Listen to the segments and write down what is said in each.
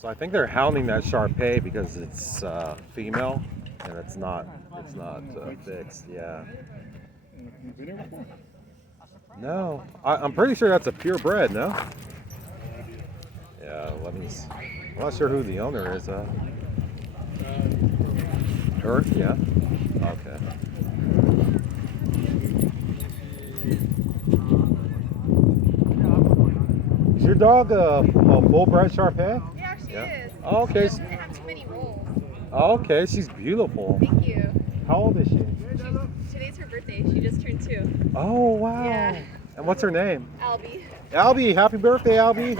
So I think they're hounding that Shar Pei because it's female and it's not fixed. Yeah. No, I'm pretty sure that's a purebred. No. Yeah. I'm not sure who the owner is. Her? Yeah. Okay. Is your dog a full-bred Shar Pei? Yeah, she is. Oh, okay. She doesn't have too many rolls. Oh, okay, she's beautiful. Thank you. How old is she? Today's her birthday. She just turned 2. Oh, wow. Yeah. And what's her name? Albie. Albie, happy birthday, Albie.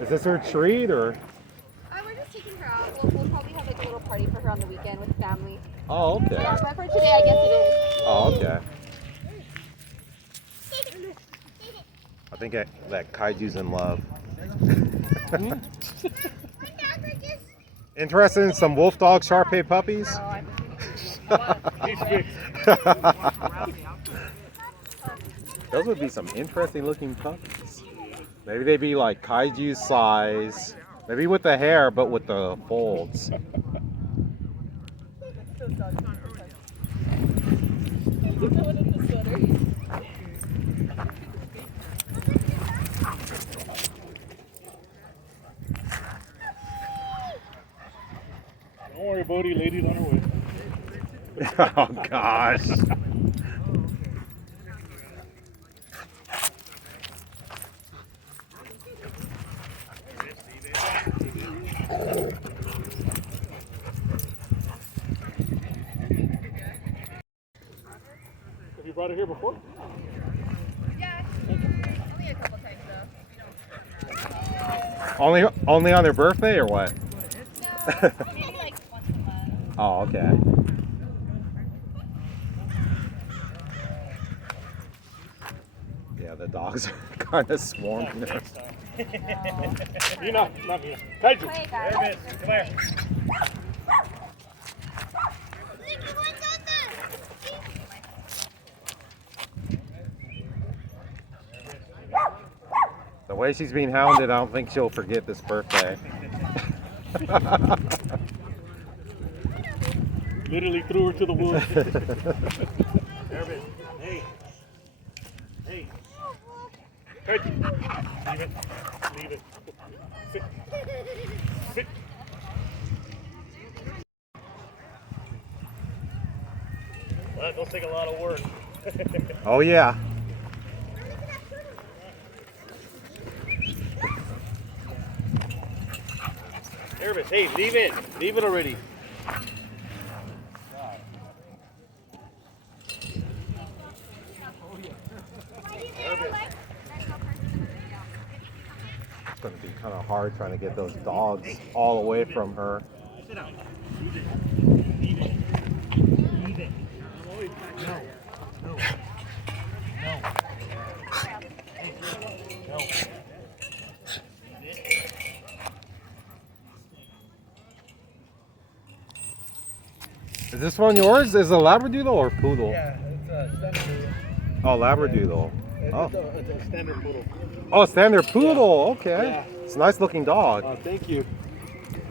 Is this her treat or? We're just taking her out. We'll probably have like a little party for her on the weekend with family. Oh, okay. Yeah, but for today, I guess it is. Oh, okay. I think that Kaiju's in love. Interested in some wolf dog Shar Pei puppies? Those would be some interesting looking puppies. Maybe they'd be like Kaiju's size. Maybe with the hair, but with the folds. Don't worry, Bodie, ladies on her way. Oh gosh. Have you brought her here before? Yeah, only a couple times though. Only on their birthday or what? No, maybe like once a month. Oh, okay. Yeah, the dogs are kind of swarming her. Mina, not Mina. Kaiju. Hey guys. There it is. Come here. The way she's being hounded, I don't think she'll forget this birthday. Literally threw her to the wolves. There Hey. Hey. Kaiju. Leave it. Leave it. Sit. Sit. Well, that does take a lot of work. Oh yeah. Nervous. Hey, leave it. Leave it already. It's going to be kind of hard trying to get those dogs all away from her. Sit down. Leave it. Leave it. Leave it. No. No. No. No. Is this one yours? Is it a Labradoodle or poodle? Yeah, it's a standard. Oh, Labradoodle. Oh. It's a standard poodle. Oh, standard poodle. Okay. Yeah. It's a nice looking dog. Thank you.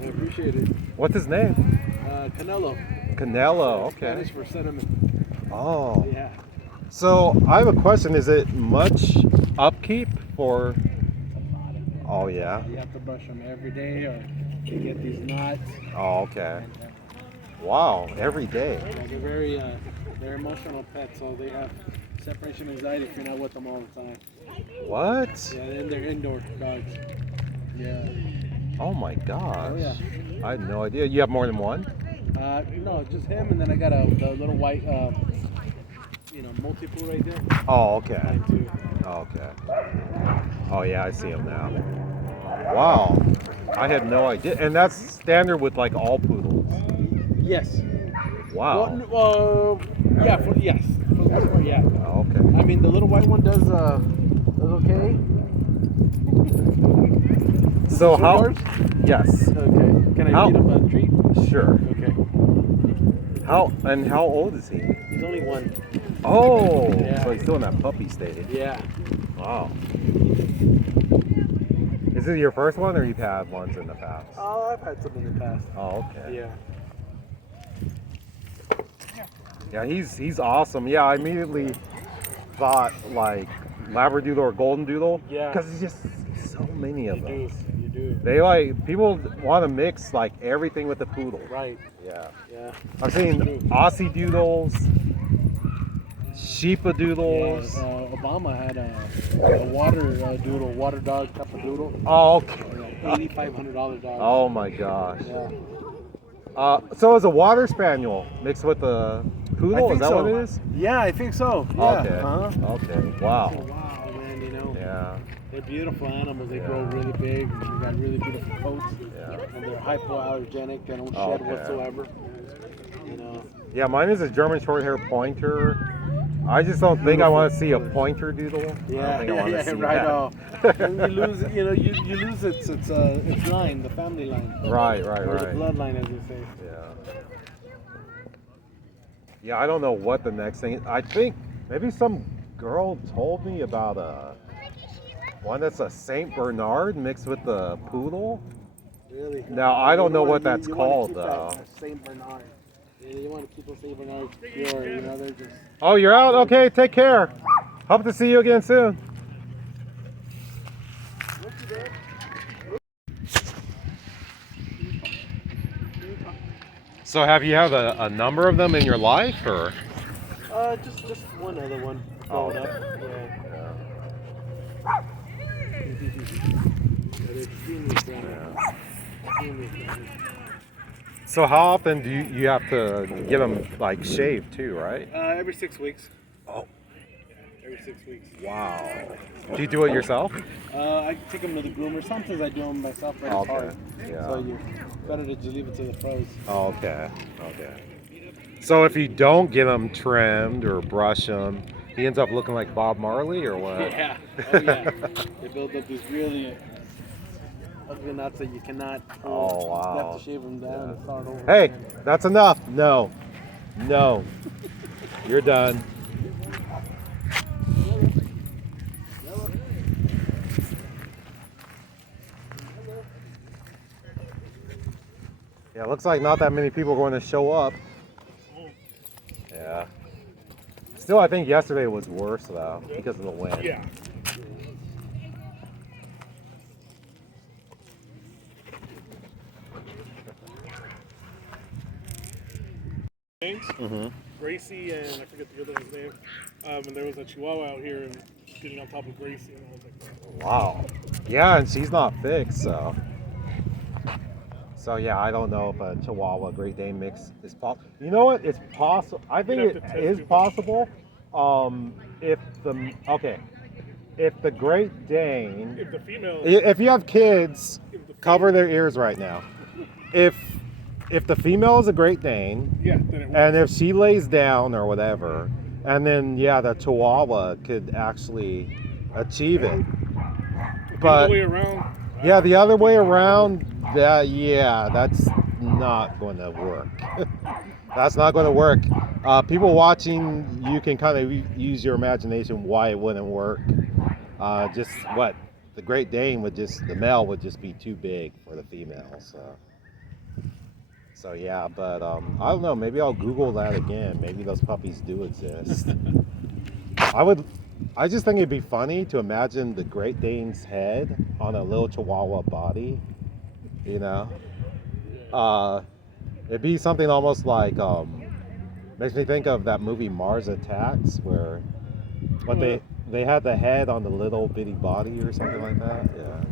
I appreciate it. What's his name? Canelo. Canelo. Okay. Spanish for cinnamon. Oh. Yeah. So I have a question. Is it much upkeep for? Oh yeah. You have to brush them every day, or you get these knots. Oh okay. Wow. Every day. Yeah, they're emotional pets, so they have separation anxiety if you're not with them all the time. What? Yeah, and they're indoor dogs. Yeah. Oh my gosh. Oh, yeah. I had no idea. You have more than one? No, just him, and then I got the little white, multi-pool right there. Oh, okay. Mine too. Okay. Oh yeah, I see him now. Wow. I had no idea. And that's standard with like all poodles. Yes. Wow. Yeah, yes. For the most part, yeah. Oh, okay. I mean, the little white one does okay. So how? Yours? Yes. Okay. Can I How- feed him a treat? Sure. Okay. How old is he? He's only one. Oh, Yeah. so he's still in that puppy stage. Yeah. Wow. Is it your first one, or you've had ones in the past? Oh, I've had some in the past. Oh, okay. Yeah. Yeah, he's awesome. Yeah, I immediately thought like Labradoodle or Golden Doodle. Yeah. Because there's just so many of them. You do. They like people want to mix like everything with the poodle. Right. Yeah. Yeah. I've seen Aussie Doodles, Sheepadoodles. Yeah, Obama had a water doodle, water dog type of doodle. Oh, okay. $8,500 dog. Oh my gosh. Yeah. So is a water spaniel mixed with a poodle? Is that so. what it is? Yeah, I think so. Yeah. Okay. Uh-huh. Okay. Wow. Wow, man, Yeah. they're beautiful animals. They Yeah. grow really big. They got really beautiful coats. Yeah. And they're hypoallergenic. They don't shed Okay. whatsoever. You know. Yeah, mine is a German Short-Hair Pointer. I just don't think I want to see a pointer doodle. I don't Yeah, think I want to see right. that. And you lose, you lose its line, the family line. Right. Or the bloodline, as you say. Yeah. Yeah, I don't know what the next thing is. I think maybe some girl told me about one that's a Saint Bernard mixed with the poodle. Really? Now, I don't know what that's you wanna called, keep though. that Saint Bernard. You want to keep those Saint Bernards pure. They're just. Oh, you're out? Okay, take care. Hope to see you again soon. So have you had a number of them in your life, or? Just one other one. Oh, growing okay. up. Yeah. They're extremely friendly. Extremely friendly. So how often do you have to get them like shaved too, right? Every 6 weeks. Oh, Every 6 weeks. wow. Do you do it yourself? I take them to the groomer. Sometimes I do them myself, but it's hard. Yeah. So you better to just leave it to the pros. Oh, okay. Okay. So if you don't get them trimmed or brush them, he ends up looking like Bob Marley, or what? Yeah. Oh yeah. They build up these really ugly knots that you cannot pull. Oh, wow. You have to shave them down and start over. Hey, again. that's enough. No. No. You're done. Yeah, looks like not that many people are going to show up. Yeah. Still, I think yesterday was worse, though, because of the wind. Yeah. Mm-hmm. Gracie and I forget the other one's name. And there was a Chihuahua out here and getting on top of Gracie, and I was like, Wow. Yeah, and she's not fixed, so. So yeah, I don't know if a Chihuahua Great Dane mix is possible. You know what? It's possible. I think You'd have it to test is it. possible. If the Great Dane, if the female, if you have kids, if the cover their ears right now. If the female is a Great Dane, yeah, then it works. and if she lays down or whatever, and then yeah, the Chihuahua could actually achieve it. The But other way around. yeah, the other way around, that's not going to work. That's not going to work. People watching, you can kind of use your imagination why it wouldn't work. The Great Dane the male would just be too big for the female. So yeah, but I don't know. Maybe I'll Google that again. Maybe those puppies do exist. I just think it'd be funny to imagine the Great Dane's head on a little Chihuahua body. You know, it'd be something almost like makes me think of that movie Mars Attacks, where they had the head on the little bitty body or something like that. Yeah.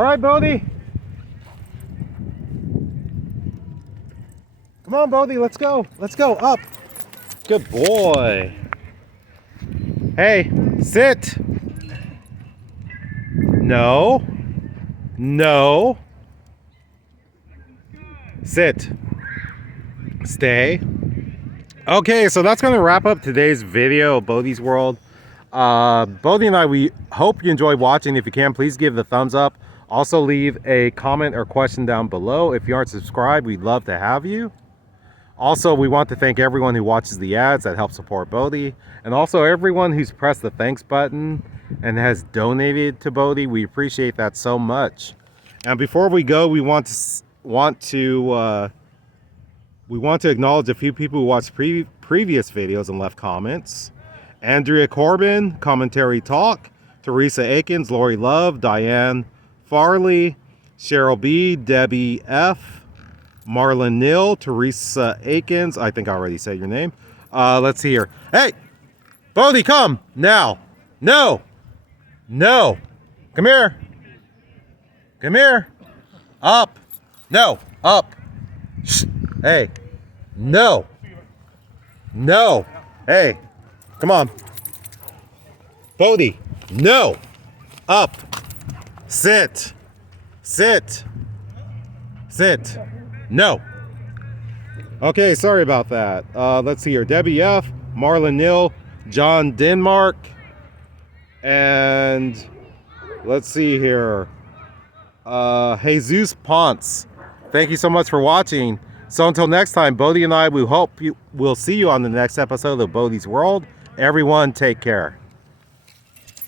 All right, Bodie. Come on, Bodie, let's go. Let's go, up. Good boy. Hey, sit. No. No. Sit. Stay. Okay, so that's going to wrap up today's video of Bodie's World. Bodie and I, we hope you enjoyed watching. If you can, please give the thumbs up. Also, leave a comment or question down below. If you aren't subscribed, we'd love to have you. Also, we want to thank everyone who watches the ads that help support Bodie, and also everyone who's pressed the thanks button and has donated to Bodie. We appreciate that so much. And before we go, we want to acknowledge a few people who watched previous videos and left comments. Andrea Corbin, Commentary Talk, Teresa Akins, Lori Love, Diane Farley, Cheryl B, Debbie F, Marlon Nill, Teresa Akins. I think I already said your name. Let's see here. Hey, Bodie, come now. No, no, come here. Come here. Up. No, up. Shh. Hey, no, no. Hey, come on. Bodie, no. Up. Sit. Sit. Sit. No. Okay, sorry about that. Let's see here. Debbie F, Marlon Nill, John Denmark, and let's see here. Jesus Ponce. Thank you so much for watching. So until next time, Bodie and I, we hope we'll see you on the next episode of Bodie's World. Everyone, take care.